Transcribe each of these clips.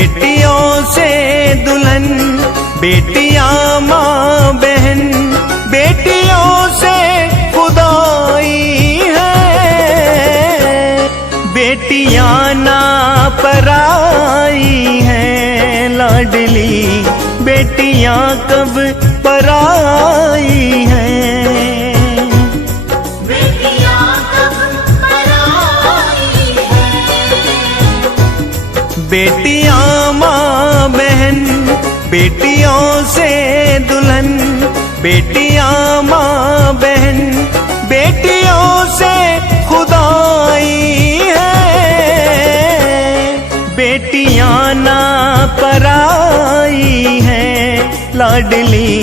बेटियों से दुल्हन, बेटियां माँ बहन, बेटियों से खुदाई है। बेटियां ना पराई हैं लाडली, बेटियां कब पराई हैं। बेटियां माँ बहन, बेटियों से दुल्हन, बेटियां माँ बहन, बेटियों से खुदाई है। बेटियां ना पराई हैं लाडली,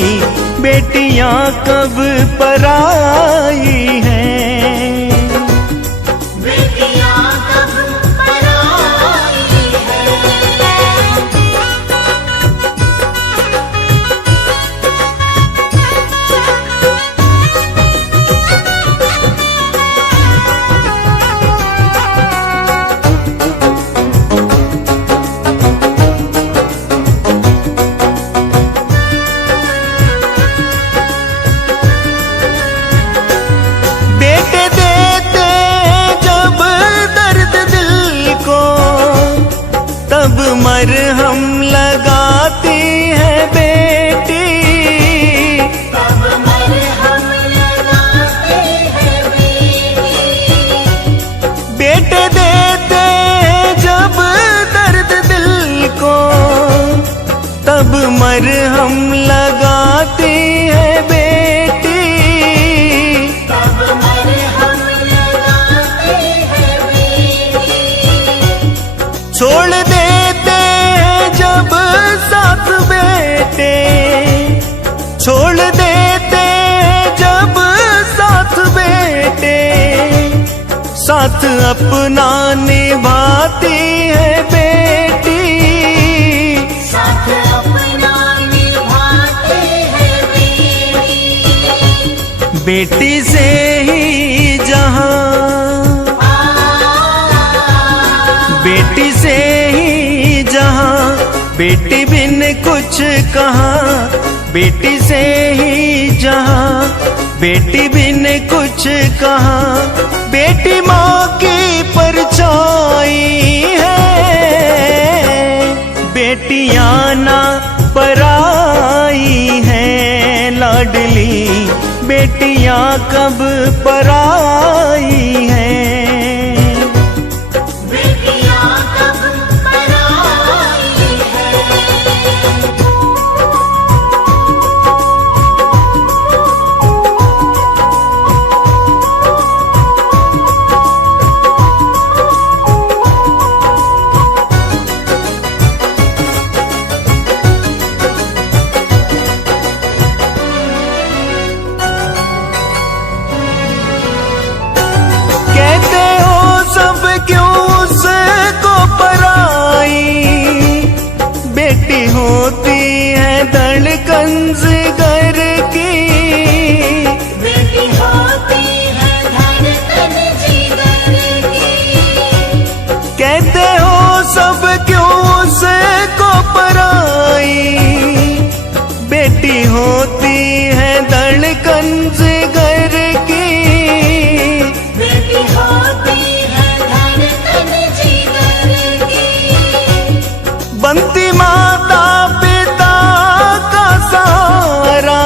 बेटियां कब पराई हैं। मरहम लगाती है बेटी, तब मरहम लगाती है बेटी। बेटे देते जब दर्द दिल को, तब मरहम लगाती है बेटी। तब मरहम लगाती है बेटी। छोड़ देते जब साथ बेटे, छोड़ देते जब साथ बेटे, साथ अपना निभाती है बेटी। साथ अपना निभाती है बेटी। बेटी से ही जहां, बेटी से ही जहां, बेटी बिन कुछ कहाँ। बेटी से ही जहां, बेटी बिन कुछ कहाँ। बेटी माँ की परछाई है। बेटियां ना पराई हैं लाडली, बेटियां कब पराई हैं। कहते हो सब क्यों उसको पराई, बेटी होती है धड़कन जिगर की। बेटी होती है धड़कन जिगर की। कहते हो सब क्यों उसको पराई, बेटी होती है धड़कन जिगर की। बेटी होती है धड़कन जिगर की। बनती माता पिता का सहारा,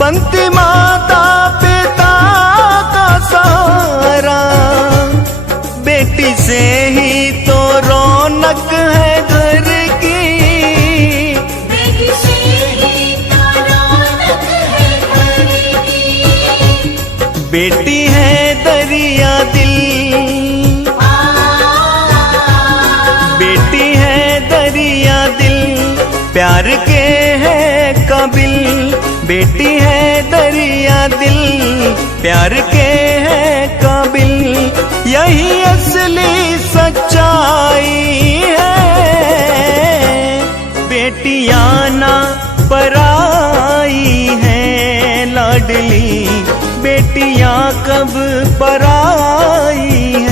बनती माता पिता का सहारा। बेटी से ही तो रौनक है घर की। बेटी से ही तो रौनक है घर की। बेटी है दरिया दिल, बेटी है दरिया दिल, प्यार के है काबिल। बेटी है दरिया दिल, प्यार के है काबिल। यही असली सच्चाई है। बेटियां ना पराई हैं लाडली, बेटियां कब पराई हैं।